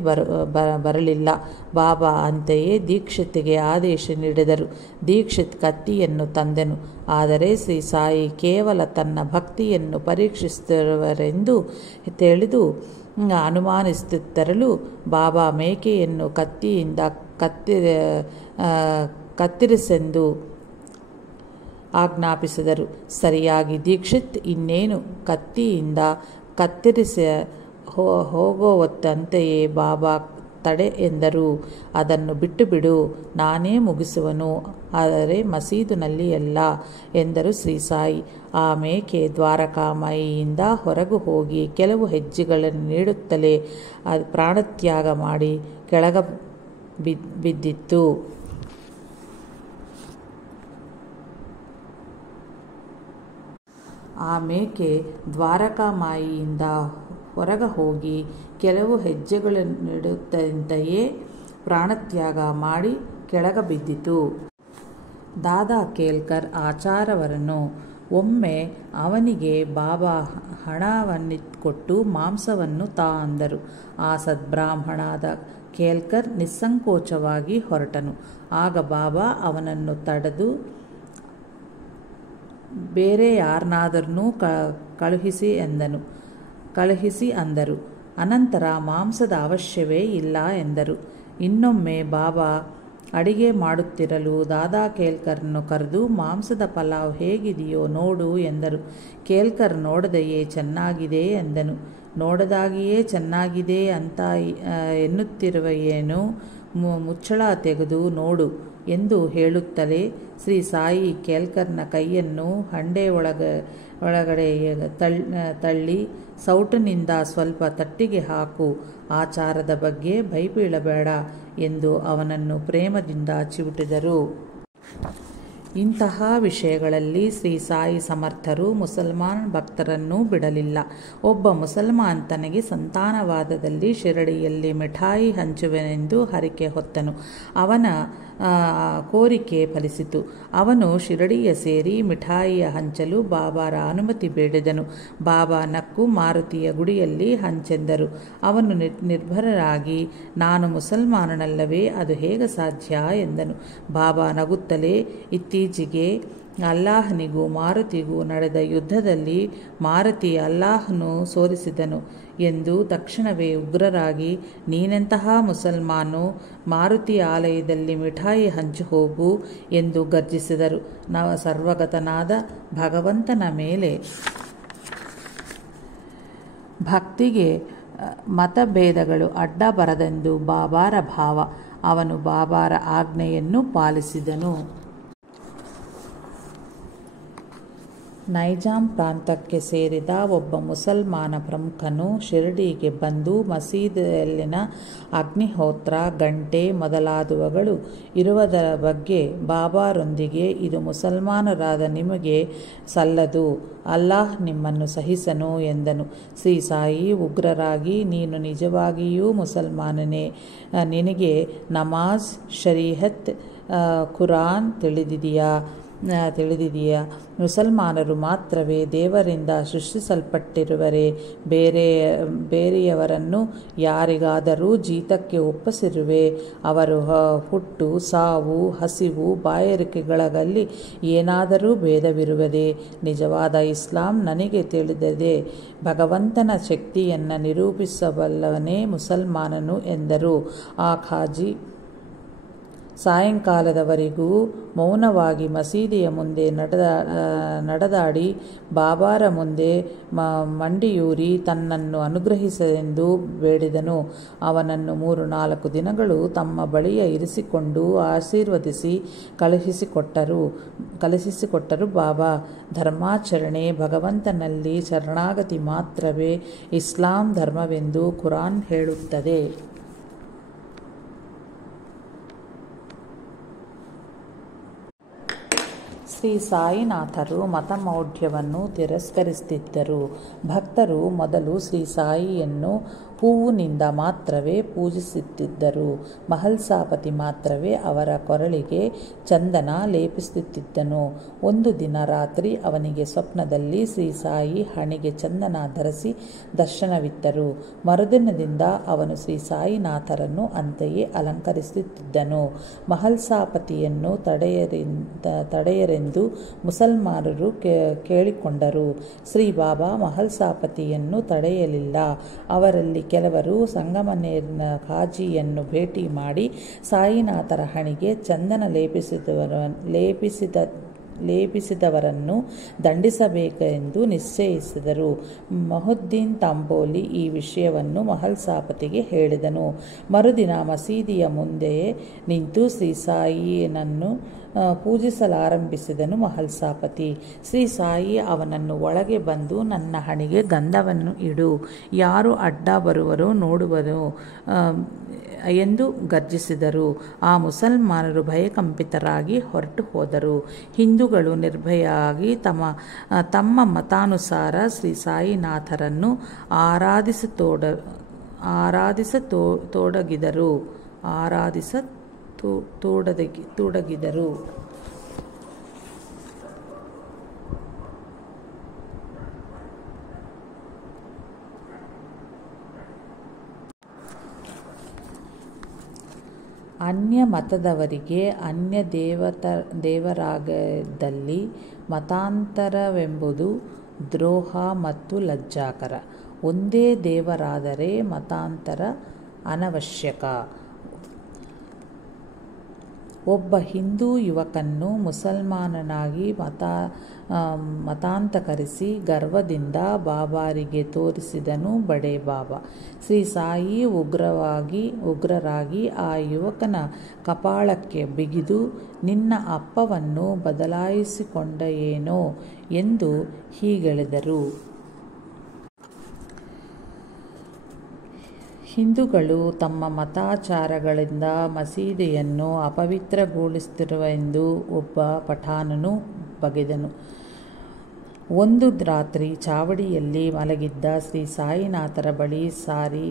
ಬರಲಿಲ್ಲ. ಬಾಬಾ ಅಂತೆಯೇ ದೀಕ್ಷಿತ್ಗೆ ಆದೇಶ ನೀಡಿದರು. ದೀಕ್ಷಿತ್ ಕತ್ತಿಯನ್ನು ತಂದೆನು. ಆದರೆ ಶ್ರೀ ಸಾಯಿ ಕೇವಲ ತನ್ನ ಭಕ್ತಿಯನ್ನು ಪರೀಕ್ಷಿಸುತ್ತಿರುವರೆಂದು ತಿಳಿದು ಅನುಮಾನಿಸುತ್ತಿರಲು ಬಾಬಾ ಮೇಕೆಯನ್ನು ಕತ್ತಿಯಿಂದ ಕತ್ತರಿಸೆಂದು ಆಜ್ಞಾಪಿಸಿದರು. ಸರಿಯಾಗಿ ದೀಕ್ಷಿತ್ ಇನ್ನೇನು ಕತ್ತಿಯಿಂದ ಕತ್ತರಿಸ ಹೋಗುವಂತೆಯೇ ಬಾಬಾ ತಡೆ ಎಂದರು. ಅದನ್ನು ಬಿಟ್ಟು ಬಿಡು, ನಾನೇ ಮುಗಿಸುವನು, ಆದರೆ ಮಸೀದಿನಲ್ಲಿ ಅಲ್ಲ ಎಂದರು ಶ್ರೀ ಸಾಯಿ. ಆ ಮೇಕೆ ದ್ವಾರಕಾಮಾಯಿಯಿಂದ ಹೊರಗೆ ಹೋಗಿ ಕೆಲವು ಹೆಜ್ಜೆಗಳನ್ನು ನೀಡುತ್ತಲೇ ಅದು ಪ್ರಾಣತ್ಯಾಗ ಮಾಡಿ ಕೆಳಗೆ ಬಿದ್ದಿತ್ತು. ಆ ಮೇಕೆ ದ್ವಾರಕಾಮಾಯಿಯಿಂದ ಹೊರಗೆ ಹೋಗಿ ಕೆಲವು ಹೆಜ್ಜೆಗಳನ್ನಿಡುತ್ತಂತೆಯೇ ಪ್ರಾಣತ್ಯಾಗ ಮಾಡಿ ಕೆಳಗೆ ಬಿದ್ದಿತು. ದಾದಾ ಕೇಲ್ಕರ್ ಆಚಾರ್ಯವರನ್ನು ಒಮ್ಮೆ ಅವನಿಗೆ ಬಾಬಾ ಹಣವನ್ನಿಕೊಟ್ಟು ಮಾಂಸವನ್ನು ಅಂದರು. ಆ ಸದ್ಬ್ರಾಹ್ಮಣಾದ ಕೇಲ್ಕರ್ ನಿಸ್ಸಂಕೋಚವಾಗಿ ಹೊರಟನು. ಆಗ ಬಾಬಾ ಅವನನ್ನು ತಡೆದು ಬೇರೆ ಯಾರನ್ನಾದರೂ ಕಳುಹಿಸಿ ಅಂದರು. ಅನಂತರ ಮಾಂಸದ ಅವಶ್ಯವೇ ಇಲ್ಲ ಎಂದರು. ಇನ್ನೊಮ್ಮೆ ಬಾಬಾ ಅಡಿಗೆ ಮಾಡುತ್ತಿರಲು ದಾದಾ ಕೇಲ್ಕರ್ನನ್ನು ಕರೆದು ಮಾಂಸದ ಪಲಾವ್ ಹೇಗಿದೆಯೋ ನೋಡು ಎಂದರು. ಕೇಲ್ಕರ್ ನೋಡದೆಯೇ ಚೆನ್ನಾಗಿದೆ ಎಂದನು. ನೋಡದಾಗಿಯೇ ಚೆನ್ನಾಗಿದೆ ಅಂತ ಎನ್ನುತ್ತಿರುವೆಯೇನು, ಮುಚ್ಚಳ ತೆಗೆದು ನೋಡು ಎಂದು ಹೇಳುತ್ತಲೇ ಶ್ರೀ ಸಾಯಿ ಕೇಲ್ಕರ್ನ ಕೈಯನ್ನು ಹಂಡೆ ಒಳಗಡೆ ತಳ್ಳಿ ಸೌಟಿನಿಂದ ಸ್ವಲ್ಪ ತಟ್ಟಿಗೆ ಹಾಕು, ಆಚಾರದ ಬಗ್ಗೆ ಭಯಬೀಳಬೇಡ ಎಂದು ಅವನನ್ನು ಪ್ರೇಮದಿಂದ ಚಿವುಟಿದರು. ಇಂತಹ ವಿಷಯಗಳಲ್ಲಿ ಶ್ರೀ ಸಾಯಿ ಸಮರ್ಥರು ಮುಸಲ್ಮಾನ್ ಭಕ್ತರನ್ನೂ ಬಿಡಲಿಲ್ಲ. ಒಬ್ಬ ಮುಸಲ್ಮಾನ್ ತನಗೆ ಸಂತಾನವಾದದಲ್ಲಿ ಶಿರಡಿಯಲ್ಲಿ ಮಿಠಾಯಿ ಹಂಚುವೆನೆಂದು ಹರಕೆ ಹೊತ್ತನು. ಅವನ ಕೋರಿಕೆ ಫಲಿಸಿತು. ಅವನು ಶಿರಡಿಯ ಸೇರಿ ಮಿಠಾಯಿಯ ಹಂಚಲು ಬಾಬಾರ ಅನುಮತಿ ಬೇಡಿದನು. ಬಾಬಾ ನಕ್ಕು ಮಾರುತಿಯ ಗುಡಿಯಲ್ಲಿ ಹಂಚೆಂದರು. ಅವನು ನಿರ್ಭರರಾಗಿ, ನಾನು ಮುಸಲ್ಮಾನನಲ್ಲವೇ, ಅದು ಹೇಗೆ ಸಾಧ್ಯ ಎಂದನು. ಬಾಬಾ ನಗುತ್ತಲೇ, ಇತ್ತೀಚೆಗೆ ಅಲ್ಲಾಹನಿಗೂ ಮಾರುತಿಗೂ ನಡೆದ ಯುದ್ಧದಲ್ಲಿ ಮಾರುತಿ ಅಲ್ಲಾಹನು ಸೋಲಿಸಿದನು ಎಂದು ತಕ್ಷಣವೇ ಉಗ್ರರಾಗಿ, ನೀನೆಂತಹ ಮುಸಲ್ಮಾನು, ಮಾರುತಿ ಆಲಯದಲ್ಲಿ ಮಿಠಾಯಿ ಹಂಚು ಹೋಗು ಎಂದು ಗರ್ಜಿಸಿದರು. ಸರ್ವಗತನಾದ ಭಗವಂತನ ಮೇಲೆ ಭಕ್ತಿಗೆ ಮತಭೇದಗಳು ಅಡ್ಡ ಬರದೆಂದು ಬಾಬಾರ ಭಾವ. ಅವನು ಬಾಬಾರ ಆಜ್ಞೆಯನ್ನು ಪಾಲಿಸಿದನು. ನೈಜಾಂ ಪ್ರಾಂತಕ್ಕೆ ಸೇರಿದ ಒಬ್ಬ ಮುಸಲ್ಮಾನ ಪ್ರಮುಖನು ಶಿರಡಿಗೆ ಬಂದು ಮಸೀದಿಯಲ್ಲಿನ ಅಗ್ನಿಹೋತ್ರ, ಗಂಟೆ ಮೊದಲಾದವುಗಳು ಇರುವುದರ ಬಗ್ಗೆ ಬಾಬಾರೊಂದಿಗೆ, ಇದು ಮುಸಲ್ಮಾನರಾದ ನಿಮಗೆ ಸಲ್ಲದು, ಅಲ್ಲಾಹ್ ನಿಮ್ಮನ್ನು ಸಹಿಸನು ಎಂದನು. ಶ್ರೀ ಸಾಯಿ ಉಗ್ರರಾಗಿ, ನೀನು ನಿಜವಾಗಿಯೂ ಮುಸಲ್ಮಾನನೇ, ನಿನಗೆ ನಮಾಜ್, ಶರೀಹತ್, ಕುರಾನ್ ತಿಳಿದಿದೆಯಾ ತಿಳಿದಿದೆಯಾ? ಮುಸಲ್ಮಾನರು ಮಾತ್ರವೇ ದೇವರಿಂದ ಸೃಷ್ಟಿಸಲ್ಪಟ್ಟಿರುವರೆ? ಬೇರೆಯವರನ್ನು ಯಾರಿಗಾದರೂ ಜೀತಕ್ಕೆ ಒಪ್ಪಿಸಿರುವೆ? ಅವರು ಹುಟ್ಟು, ಸಾವು, ಹಸಿವು, ಬಾಯಾರಿಕೆಗಳಲ್ಲಿ ಏನಾದರೂ ಭೇದವಿರುವುದೇ? ನಿಜವಾದ ಇಸ್ಲಾಂ ನನಗೆ ತಿಳಿದಿದೆ. ಭಗವಂತನ ಶಕ್ತಿಯನ್ನು ನಿರೂಪಿಸಬಲ್ಲವನೇ ಮುಸಲ್ಮಾನನು ಎಂದರು. ಆ ಖಾಜಿ ಸಾಯಂಕಾಲದವರೆಗೂ ಮೌನವಾಗಿ ಮಸೀದಿಯ ಮುಂದೆ ನಡೆದಾಡಿ ಬಾಬಾರ ಮುಂದೆ ಮಂಡಿಯೂರಿ ತನ್ನನ್ನು ಅನುಗ್ರಹಿಸೆಂದು ಬೇಡಿದನು. ಅವನನ್ನು 3-4 ದಿನಗಳು ತಮ್ಮ ಬಳಿಯ ಇರಿಸಿಕೊಂಡು ಆಶೀರ್ವದಿಸಿ ಕಳುಹಿಸಿಕೊಟ್ಟರು ಬಾಬಾ. ಧರ್ಮಾಚರಣೆ, ಭಗವಂತನಲ್ಲಿ ಶರಣಾಗತಿ ಮಾತ್ರವೇ ಇಸ್ಲಾಂ ಧರ್ಮವೆಂದು ಕುರಾನ್ ಹೇಳುತ್ತದೆ. ಶ್ರೀ ಸಾಯಿನಾಥರು ಮತಮೌಢ್ಯವನ್ನು ತಿರಸ್ಕರಿಸುತ್ತಿದ್ದರು. ಭಕ್ತರು ಮೊದಲು ಶ್ರೀ ಸಾಯಿಯನ್ನು ಹೂವಿನಿಂದ ಮಾತ್ರವೇ ಪೂಜಿಸುತ್ತಿದ್ದರು. ಮಹಲ್ಸಾಪತಿ ಮಾತ್ರವೇ ಅವರ ಕೊರಳಿಗೆ ಚಂದನ ಲೇಪಿಸುತ್ತಿದ್ದನು. ಒಂದು ದಿನ ರಾತ್ರಿ ಅವನಿಗೆ ಸ್ವಪ್ನದಲ್ಲಿ ಶ್ರೀ ಸಾಯಿ ಹಣೆಗೆ ಚಂದನ ಧರಿಸಿ ದರ್ಶನವಿತ್ತರು. ಮರುದಿನದಿಂದ ಅವನು ಶ್ರೀ ಸಾಯಿನಾಥರನ್ನು ಅಂತೆಯೇ ಅಲಂಕರಿಸುತ್ತಿದ್ದನು. ಮಹಲ್ಸಾಪತಿಯನ್ನು ತಡೆಯರೆಂದು ಮುಸಲ್ಮಾನರು ಕೇಳಿಕೊಂಡರು. ಶ್ರೀ ಬಾಬಾ ಮಹಲ್ಸಾಪತಿಯನ್ನು ತಡೆಯಲಿಲ್ಲ. ಅವರಲ್ಲಿ ಕೆಲವರು ಸಂಗಮನೇರಿನ ಖಾಜಿಯನ್ನು ಭೇಟಿ ಮಾಡಿ ಸಾಯಿನಾಥರ ಹಣೆಗೆ ಚಂದನ ಲೇಪಿಸಿದವರನ್ನು ದಂಡಿಸಬೇಕೆಂದು ನಿಶ್ಚಯಿಸಿದರು. ಮೊಹುದ್ದೀನ್ ತಾಂಬೋಲಿ ಈ ವಿಷಯವನ್ನು ಮಹಲ್ಸಾಪತಿಗೆ ಹೇಳಿದನು. ಮರುದಿನ ಮಸೀದಿಯ ಮುಂದೆಯೇ ನಿಂತು ಶ್ರೀ ಸಾಯಿನನ್ನು ಪೂಜಿಸಲಾರಂಭಿಸಿದನು ಮಹಲ್ಸಾಪತಿ. ಶ್ರೀ ಸಾಯಿ ಅವನನ್ನು ಒಳಗೆ ಬಂದು, ನನ್ನ ಹಣೆಗೆ ಗಂಧವನ್ನು ಇಡು, ಯಾರು ಅಡ್ಡ ಬರುವರೋ ನೋಡುವರು ಎಂದು ಗರ್ಜಿಸಿದರು. ಆ ಮುಸಲ್ಮಾನರು ಭಯಕಂಪಿತರಾಗಿ ಹೊರಟು ಹೋದರು. ಹಿಂದೂಗಳು ನಿರ್ಭಯವಾಗಿ ತಮ್ಮ ಮತಾನುಸಾರ ಶ್ರೀ ಸಾಯಿನಾಥರನ್ನು ಆರಾಧಿಸತೊಡಗಿದರು. ಅನ್ಯ ಮತದವರಿಗೆ ಅನ್ಯ ದೇವರಾಗದಲ್ಲಿ ಮತಾಂತರವೆಂಬುದು ದ್ರೋಹ ಮತ್ತು ಲಜ್ಜಾಕರ. ಒಂದೇ ದೇವರಾದರೆ ಮತಾಂತರ ಅನವಶ್ಯಕ. ಒಬ್ಬ ಹಿಂದೂ ಯುವಕನ್ನು ಮುಸಲ್ಮಾನನಾಗಿ ಮತಾಂತರಿಸಿ ಗರ್ವದಿಂದ ಬಾಬಾರಿಗೆ ತೋರಿಸಿದನು ಬಡೇ ಬಾಬಾ. ಶ್ರೀ ಸಾಯಿ ಉಗ್ರರಾಗಿ ಆ ಯುವಕನ ಕಪಾಳಕ್ಕೆ ಬಿಗಿದು, ನಿನ್ನ ಅಪ್ಪವನ್ನು ಬದಲಾಯಿಸಿಕೊಂಡೆಯೇನೋ ಎಂದು ಹೀಗೆಳೆದರು. ಹಿಂದೂಗಳು ತಮ್ಮ ಮತಾಚಾರಗಳಿಂದ ಮಸೀದಿಯನ್ನು ಅಪವಿತ್ರಗೊಳಿಸುತ್ತಿರುವೆಂದು ಒಬ್ಬ ಪಠಾಣನು ಬಗೆದನು. ಒಂದು ರಾತ್ರಿ ಚಾವಡಿಯಲ್ಲಿ ಮಲಗಿದ್ದ ಶ್ರೀ ಸಾಯಿನಾಥರ ಬಳಿ ಸಾರಿ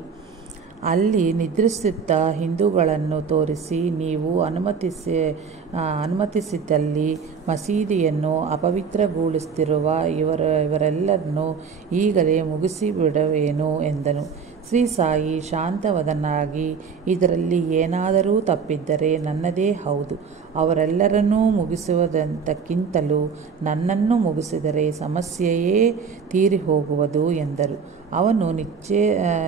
ಅಲ್ಲಿ ನಿದ್ರಿಸುತ್ತಾ ಹಿಂದೂಗಳನ್ನು ತೋರಿಸಿ, ನೀವು ಅನುಮತಿಸಿದಲ್ಲಿ ಮಸೀದಿಯನ್ನು ಅಪವಿತ್ರಗೊಳಿಸುತ್ತಿರುವ ಇವರೆಲ್ಲರನ್ನೂ ಈಗಲೇ ಮುಗಿಸಿಬಿಡುವೆನು ಎಂದನು. ಶ್ರೀ ಸಾಯಿ ಶಾಂತವದನಾಗಿ, ಇದರಲ್ಲಿ ಏನಾದರೂ ತಪ್ಪಿದ್ದರೆ ನನ್ನದೇ ಹೌದು. ಅವರೆಲ್ಲರನ್ನೂ ಮುಗಿಸುವುದಕ್ಕಿಂತಲೂ ನನ್ನನ್ನು ಮುಗಿಸಿದರೆ ಸಮಸ್ಯೆಯೇ ತೀರಿಹೋಗುವುದು ಎಂದರು. ಅವನು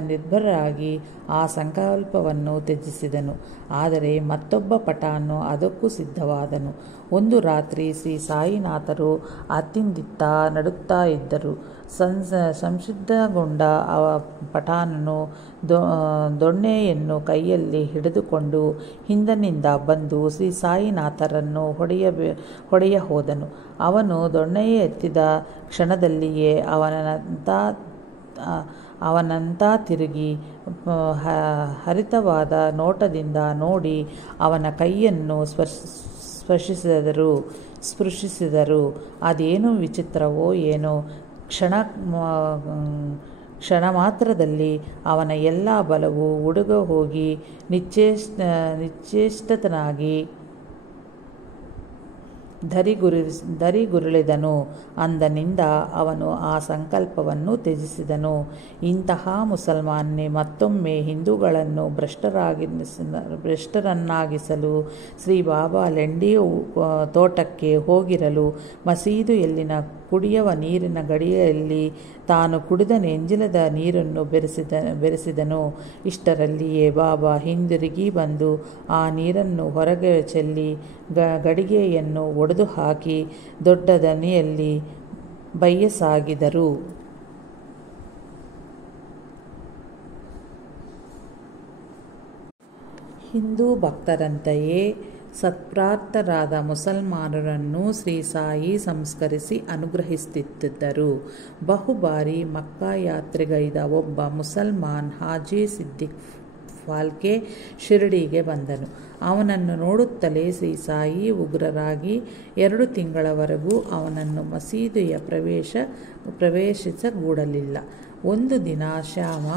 ನಿರ್ಭರರಾಗಿ ಆ ಸಂಕಲ್ಪವನ್ನು ತ್ಯಜಿಸಿದನು. ಆದರೆ ಮತ್ತೊಬ್ಬ ಪಠಾಣ ಅದಕ್ಕೂ ಸಿದ್ಧವಾದನು. ಒಂದು ರಾತ್ರಿ ಶ್ರೀ ಸಾಯಿನಾಥರು ಅತ್ತಿಂದಿತ್ತ ನಡುತ್ತಾ ಇದ್ದರು. ಸಂಶುದ್ಧಗೊಂಡ ಆ ಪಠಾಣನು ದೊಣ್ಣೆಯನ್ನು ಕೈಯಲ್ಲಿ ಹಿಡಿದುಕೊಂಡು ಹಿಂದಿನಿಂದ ಬಂದು ಶ್ರೀ ಸಾಯಿನಾಥರನ್ನು ಹೊಡೆಯ ಹೋದನು. ಅವನು ದೊಣ್ಣೆಯ ಎತ್ತಿದ ಕ್ಷಣದಲ್ಲಿಯೇ ಅವನಂತ ತಿರುಗಿ ಹರಿತವಾದ ನೋಟದಿಂದ ನೋಡಿ ಅವನ ಕೈಯನ್ನು ಸ್ಪೃಶಿಸಿದರು. ಅದೇನು ವಿಚಿತ್ರವೋ ಏನೋ, ಕ್ಷಣ ಮಾತ್ರದಲ್ಲಿ ಅವನ ಎಲ್ಲ ಬಲವೂ ಉಡುಗ ಹೋಗಿ ಧರಿಗುರುಳಿದನು. ಅಂದಿನಿಂದ ಅವನು ಆ ಸಂಕಲ್ಪವನ್ನು ತ್ಯಜಿಸಿದನು. ಇಂತಹ ಮುಸಲ್ಮಾನನೇ ಮತ್ತೊಮ್ಮೆ ಹಿಂದೂಗಳನ್ನು ಭ್ರಷ್ಟರನ್ನಾಗಿಸಲು ಶ್ರೀ ಬಾಬಾ ಲೆಂಡಿ ತೋಟಕ್ಕೆ ಹೋಗಿರಲು ಮಸೀದಿಯಲ್ಲಿನ ಕುಡಿಯುವ ನೀರಿನ ಗಡಿಯಲ್ಲಿ ತಾನು ಕುಡಿದ ಎಂಜಿಲದ ನೀರನ್ನು ಬೆರೆಸಿದನು. ಇಷ್ಟರಲ್ಲಿಯೇ ಬಾಬಾ ಹಿಂದಿರುಗಿ ಬಂದು ಆ ನೀರನ್ನು ಹೊರಗೆ ಚೆಲ್ಲಿ ಗಡಿಗೆಯನ್ನು ಒಡೆದು ಹಾಕಿ ದೊಡ್ಡ ದನಿಯಲ್ಲಿ ಬಯ್ಯಸಾಗಿದರು. ಹಿಂದೂ ಭಕ್ತರಂತೆಯೇ ಸತ್ಪ್ರಾರ್ಥರಾದ ಮುಸಲ್ಮಾನರನ್ನು ಶ್ರೀ ಸಾಯಿ ಸಂಸ್ಕರಿಸಿ ಅನುಗ್ರಹಿಸುತ್ತಿದ್ದರು. ಬಹುಬಾರಿ ಮಕ್ಕಾ ಯಾತ್ರೆಗೈದ ಒಬ್ಬ ಮುಸಲ್ಮಾನ್ ಹಾಜಿ ಸಿದ್ದಿಕ್ ಫಾಲ್ಕೆ ಶಿರಡಿಗೆ ಬಂದನು. ಅವನನ್ನು ನೋಡುತ್ತಲೇ ಶ್ರೀ ಸಾಯಿ ಉಗ್ರರಾಗಿ 2 ತಿಂಗಳವರೆಗೂ ಅವನನ್ನು ಮಸೀದಿಯ ಪ್ರವೇಶಿಸಗೂಡಲಿಲ್ಲ. ಒಂದು ದಿನ ಶ್ಯಾಮ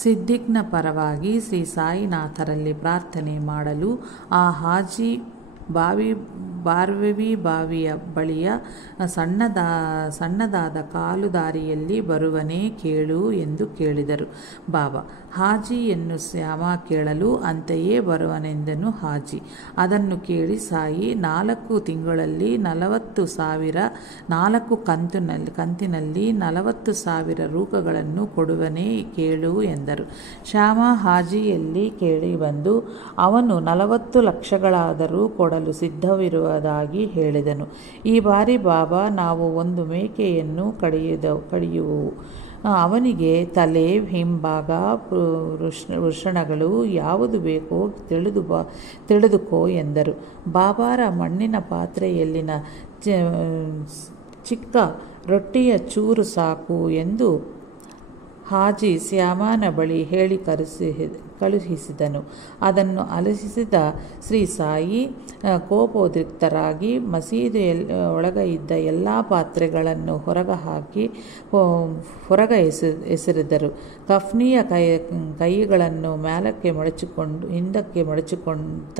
ಸಿದ್ದಿಕ್ನ ಪರವಾಗಿ ಶ್ರೀ ಸಾಯಿನಾಥರಲ್ಲಿ ಪ್ರಾರ್ಥನೆ ಮಾಡಲು ಆ ಹಾಜಿ ಬಾರ್ವೆವಿ ಬಾವಿಯ ಬಳಿಯ ಸಣ್ಣದಾದ ಕಾಲುದಾರಿಯಲ್ಲಿ ಬರುವನೇ ಕೇಳು ಎಂದು ಕೇಳಿದರು ಬಾಬಾ. ಹಾಜಿಯನ್ನು ಶ್ಯಾಮ ಕೇಳಲು ಅಂತೆಯೇ ಬರುವನೆಂದನು ಹಾಜಿ. ಅದನ್ನು ಕೇಳಿ ಸಾಯಿ 4 ತಿಂಗಳಲ್ಲಿ 40,000 4 ಕಂತಿನಲ್ಲಿ 40,000 ರೂಪಾಯಿಗಳನ್ನು ಕೊಡುವನೇ ಕೇಳು ಎಂದರು. ಶ್ಯಾಮ ಹಾಜಿಯಲ್ಲಿ ಕೇಳಿ ಬಂದು ಅವನು 40 ಲಕ್ಷಗಳಾದರೂ ಕೊಡಲು ಸಿದ್ಧವಿರುವುದಾಗಿ ಹೇಳಿದನು. ಈ ಬಾರಿ ಬಾಬಾ ನಾವು 1 ಮೇಕೆಯನ್ನು ಕಡಿಯುವು. ಅವನಿಗೆ ತಲೆ, ಹಿಂಭಾಗ, ವೃಷಣಗಳು ಯಾವುದು ಬೇಕೋ ತಿಳಿದುಕೋ ಎಂದರು. ಬಾಬಾರ ಮಣ್ಣಿನ ಪಾತ್ರೆಯಲ್ಲಿನ ಚಿಕ್ಕ ರೊಟ್ಟಿಯ ಚೂರು ಸಾಕು ಎಂದು ಹಾಜಿ ಶ್ಯಾಮನ ಬಳಿ ಹೇಳಿ ಕಳುಹಿಸಿದನು. ಅದನ್ನು ಆಲಿಸಿದ ಶ್ರೀ ಸಾಯಿ ಕೋಪೋದ್ರಿಕ್ತರಾಗಿ ಮಸೀದಿಯ ಒಳಗೆ ಇದ್ದ ಎಲ್ಲ ಪಾತ್ರೆಗಳನ್ನು ಹೊರಗೆ ಎಸೆದರು. ಕಫ್ನಿಯ ಕೈಗಳನ್ನು ಮೇಲಕ್ಕೆ ಹಿಂದಕ್ಕೆ ಮಡಚಿಕೊಂಡ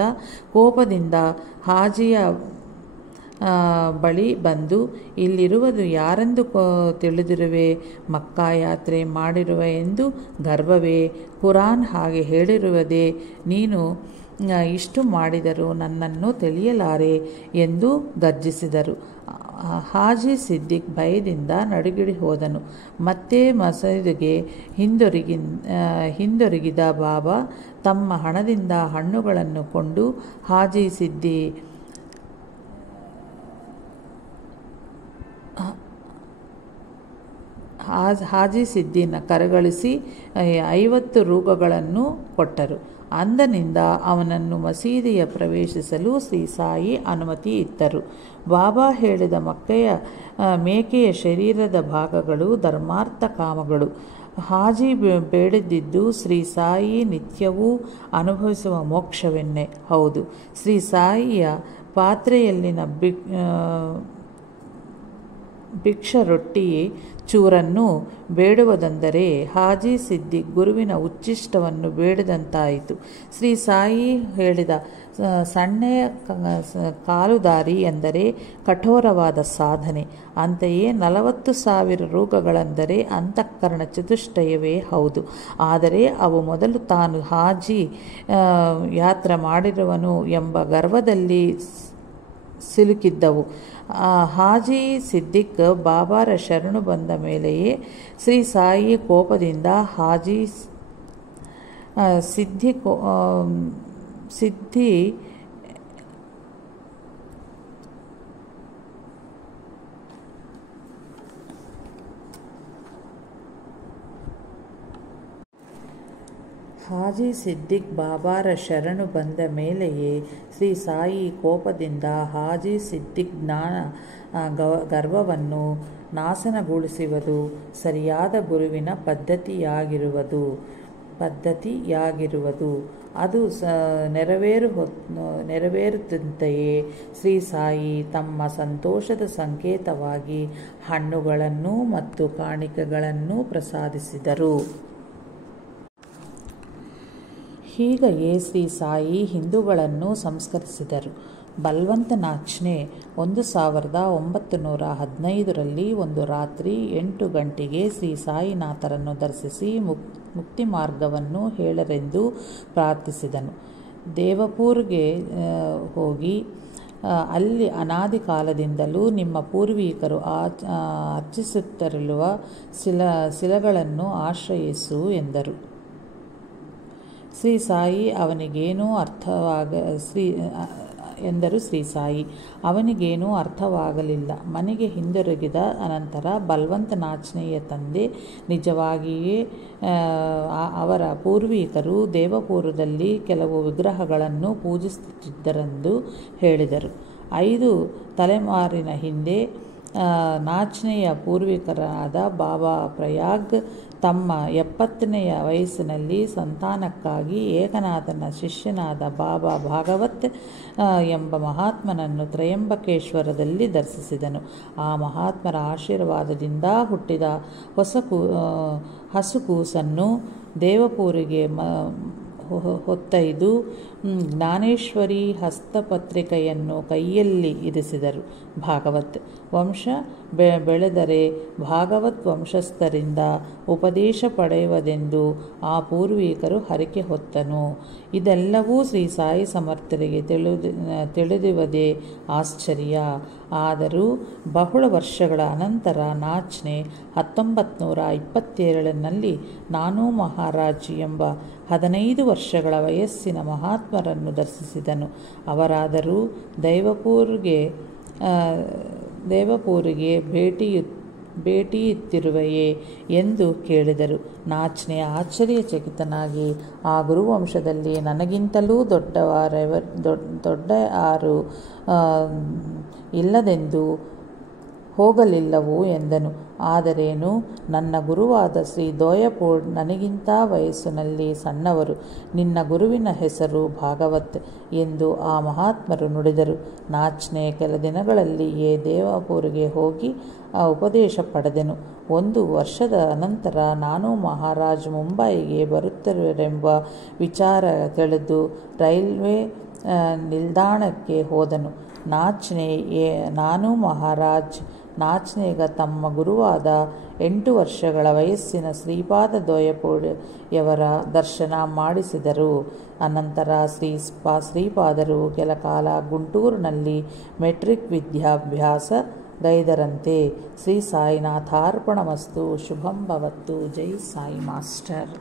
ಕೋಪದಿಂದ ಹಾಜಿಯ ಬಳಿ ಬಂದು, ಇಲ್ಲಿರುವುದು ಯಾರೆಂದು ತಿಳಿದಿರುವೆ? ಮಕ್ಕಾ ಯಾತ್ರೆ ಮಾಡಿರುವ ಎಂದು ಗರ್ವವೇ? ಕುರಾನ್ ಹಾಗೆ ಹೇಳಿರುವುದೇ? ನೀನು ಇಷ್ಟು ಮಾಡಿದರೂ ನನ್ನನ್ನು ತಿಳಿಯಲಾರೆ ಎಂದು ಗರ್ಜಿಸಿದರು. ಹಾಜಿ ಸಿದ್ದಿಕ್ ಭಯದಿಂದ ನಡುಗಿಡಿ ಹೋದನು. ಮತ್ತೆ ಮಸೀದಿಗೆ ಹಿಂದಿರುಗಿದ ಬಾಬಾ ತಮ್ಮ ಹಣದಿಂದ ಹಣ್ಣುಗಳನ್ನು ಕೊಂಡು ಹಾಜಿ ಸಿದ್ದಿನ ಕರಗಳಿಸಿ 50 ರೂಪಾಯಿಗಳನ್ನು ಕೊಟ್ಟರು. ಅಂದಿನಿಂದ ಅವನನ್ನು ಮಸೀದಿಯ ಪ್ರವೇಶಿಸಲು ಶ್ರೀ ಸಾಯಿ ಅನುಮತಿ ಇತ್ತರು. ಬಾಬಾ ಹೇಳಿದ ಮೇಕೆಯ ಶರೀರದ ಭಾಗಗಳು ಧರ್ಮಾರ್ಥ ಕಾಮಗಳು. ಹಾಜಿ ಬೇಡಿದ್ದು ಶ್ರೀ ಸಾಯಿ ನಿತ್ಯವೂ ಅನುಭವಿಸುವ ಮೋಕ್ಷವನ್ನೇ. ಹೌದು, ಶ್ರೀ ಸಾಯಿಯ ಪಾತ್ರೆಯಲ್ಲಿನ ಭಿಕ್ಷ ರೊಟ್ಟಿ ಚೂರನ್ನು ಬೇಡುವುದೆಂದರೆ ಹಾಜಿ ಸಿದ್ದಿಕ್ ಗುರುವಿನ ಉಚ್ಚಿಷ್ಟವನ್ನು ಬೇಡಿದಂತಾಯಿತು. ಶ್ರೀ ಸಾಯಿ ಹೇಳಿದ ಸಣ್ಣೆಯ ಕಾಲುದಾರಿ ಎಂದರೆ ಕಠೋರವಾದ ಸಾಧನೆ. ಅಂತೆಯೇ 40,000 ರೂಪಾಯಿಗಳೆಂದರೆ ಅಂತಃಕರಣ ಚತುಷ್ಟಯವೇ ಹೌದು. ಆದರೆ ಅವು ಮೊದಲು ತಾನು ಹಾಜಿ ಯಾತ್ರೆ ಮಾಡಿರುವನು ಎಂಬ ಗರ್ವದಲ್ಲಿ ಸಿಲುಕಿದ್ದವು. ಹಾಜಿ ಸಿದ್ದಿಕ್ ಬಾಬಾರ ಶರಣು ಬಂದ ಮೇಲೆಯೇ ಶ್ರೀ ಸಾಯಿ ಕೋಪದಿಂದ ಹಾಜಿ ಸಿದ್ದಿಕ್ ಬಾಬಾರ ಶರಣು ಬಂದ ಮೇಲೆಯೇ ಶ್ರೀ ಸಾಯಿ ಕೋಪದಿಂದ ಹಾಜಿ ಸಿದ್ದಿಕ್ ಗರ್ವವನ್ನು ನಾಶನಗೊಳಿಸುವುದು ಸರಿಯಾದ ಗುರುವಿನ ಪದ್ಧತಿಯಾಗಿರುವುದು. ಪದ್ಧತಿಯಾಗಿರುವುದು. ಅದು ನೆರವೇರುತ್ತಂತೆಯೇ ಶ್ರೀ ಸಾಯಿ ತಮ್ಮ ಸಂತೋಷದ ಸಂಕೇತವಾಗಿ ಹಣ್ಣುಗಳನ್ನು ಮತ್ತು ಕಾಣಿಕೆಗಳನ್ನು ಪ್ರಸಾದಿಸಿದರು. ಹೀಗೆಯೇ ಶ್ರೀ ಸಾಯಿ ಹಿಂದೂಗಳನ್ನು ಸಂಸ್ಕರಿಸಿದರು. ಬಲ್ವಂತ್ ನಾಚ್ನೆ 1915ರಲ್ಲಿ ಒಂದು ರಾತ್ರಿ 8 ಗಂಟೆಗೆ ಶ್ರೀ ಸಾಯಿನಾಥರನ್ನು ದರ್ಶಿಸಿ ಮುಕ್ತಿ ಮಾರ್ಗವನ್ನು ಹೇಳರೆಂದು ಪ್ರಾರ್ಥಿಸಿದನು. ದೇವಪುರ್ಗೆ ಹೋಗಿ ಅಲ್ಲಿ ಅನಾದಿ ಕಾಲದಿಂದಲೂ ನಿಮ್ಮ ಪೂರ್ವಿಕರು ಅರ್ಚಿಸುತ್ತಿರುವ ಶಿಲೆಗಳನ್ನು ಆಶ್ರಯಿಸು ಎಂದರು. ಶ್ರೀ ಸಾಯಿ ಅವನಿಗೇನೂ ಅರ್ಥವಾಗಲಿಲ್ಲ. ಮನೆಗೆ ಹಿಂದಿರುಗಿದ ಅನಂತರ ಬಲ್ವಂತ್ ನಾಚ್ನೆಯ ತಂದೆ ನಿಜವಾಗಿಯೇ ಅವರ ಪೂರ್ವಿಕರು ದೇವಪುರದಲ್ಲಿ ಕೆಲವು ವಿಗ್ರಹಗಳನ್ನು ಪೂಜಿಸುತ್ತಿದ್ದರೆಂದು ಹೇಳಿದರು. 5 ತಲೆಮಾರಿನ ಹಿಂದೆ ನಾಚ್ನೆಯ ಪೂರ್ವಿಕರಾದ ಬಾಬಾ ಪ್ರಯಾಗ್ ತಮ್ಮ 70ನೆಯ ವಯಸ್ಸಿನಲ್ಲಿ ಸಂತಾನಕ್ಕಾಗಿ ಏಕನಾಥನ ಶಿಷ್ಯನಾದ ಬಾಬಾ ಭಾಗವತ್ ಎಂಬ ಮಹಾತ್ಮನನ್ನು ತ್ರಯಂಬಕೇಶ್ವರದಲ್ಲಿ ದರ್ಶಿಸಿದನು. ಆ ಮಹಾತ್ಮರ ಆಶೀರ್ವಾದದಿಂದ ಹುಟ್ಟಿದ ಹಸುಕೂಸನ್ನು ದೇವಪುರಿಗೆ ಹೊತ್ತೊಯ್ದು ಜ್ಞಾನೇಶ್ವರಿ ಹಸ್ತಪತ್ರಿಕೆಯನ್ನು ಕೈಯಲ್ಲಿ ಇರಿಸಿದರು. ಭಾಗವತ್ ವಂಶ ಬೆಳೆದರೆ ಭಾಗವತ್ ವಂಶಸ್ಥರಿಂದ ಉಪದೇಶ ಪಡೆಯುವುದೆಂದು ಆ ಪೂರ್ವಿಕರು ಹರಕೆ ಹೊತ್ತನು. ಇದೆಲ್ಲವೂ ಶ್ರೀ ಸಾಯಿ ಸಮರ್ಥರಿಗೆ ತಿಳಿದಿರುವುದೇ ಆಶ್ಚರ್ಯ. ಆದರೂ ಬಹಳ ವರ್ಷಗಳ ಅನಂತರ ನಾಚ್ನೆ 1927ರಲ್ಲಿ ನಾನೂ ಮಹಾರಾಜ್ ಎಂಬ 15 ವರ್ಷಗಳ ವಯಸ್ಸಿನ ಮಹಾತ್ಮರನ್ನು ದರ್ಶಿಸಿದನು. ಅವರಾದರೂ ದೇವಪುರಿಗೆ ಭೇಟಿಯಿತ್ತಿರುವೆಯೇ ಎಂದು ಕೇಳಿದರು. ನಾಚ್ನೆ ಆಶ್ಚರ್ಯಚಕಿತನಾಗಿ, ಆ ಗುರುವಂಶದಲ್ಲಿ ನನಗಿಂತಲೂ ದೊಡ್ಡಯಾರೂ ಇಲ್ಲದೆಂದು ಹೋಗಲಿಲ್ಲವೋ ಎಂದನು. ಆದರೇನು, ನನ್ನ ಗುರುವಾದ ಶ್ರೀ ದೋಯಪುರ್ ನನಗಿಂತ ವಯಸ್ಸಿನಲ್ಲಿ ಸಣ್ಣವರು. ನಿನ್ನ ಗುರುವಿನ ಹೆಸರು ಭಾಗವತ್ ಎಂದು ಆ ಮಹಾತ್ಮರು ನುಡಿದರು. ನಾಚ್ನೆ ಕೆಲ ದಿನಗಳಲ್ಲಿಯೇ ದೇವಪುರಿಗೆ ಹೋಗಿ ಉಪದೇಶ ಪಡೆದೆನು. 1 ವರ್ಷದ ಅನಂತರ ನಾನೂ ಮಹಾರಾಜ್ ಮುಂಬಯಿಗೆ ಬರುತ್ತಿರುವರೆಂಬ ವಿಚಾರ ತಿಳಿದು ರೈಲ್ವೆ ನಿಲ್ದಾಣಕ್ಕೆ ಹೋದನು. ನಾನೂ ಮಹಾರಾಜ್ ನಾಚ್ನೆಗ ತಮ್ಮ ಗುರುವಾದ 8 ವರ್ಷಗಳ ವಯಸ್ಸಿನ ಶ್ರೀಪಾದ ದೋಯಪುರ್ಯವರ ದರ್ಶನ ಮಾಡಿಸಿದರು. ಅನಂತರ ಶ್ರೀಪಾದರು ಕೆಲ ಕಾಲ ಗುಂಟೂರಿನಲ್ಲಿ ಮೆಟ್ರಿಕ್ ವಿದ್ಯಾಭ್ಯಾಸ ಗೈದರಂತೆ. ಶ್ರೀ ಸಾಯಿನಾಥಾರ್ಪಣಮಸ್ತು. ಶುಭಂ ಭವತ್ತು. ಜೈ ಸಾಯಿ ಮಾಸ್ಟರ್.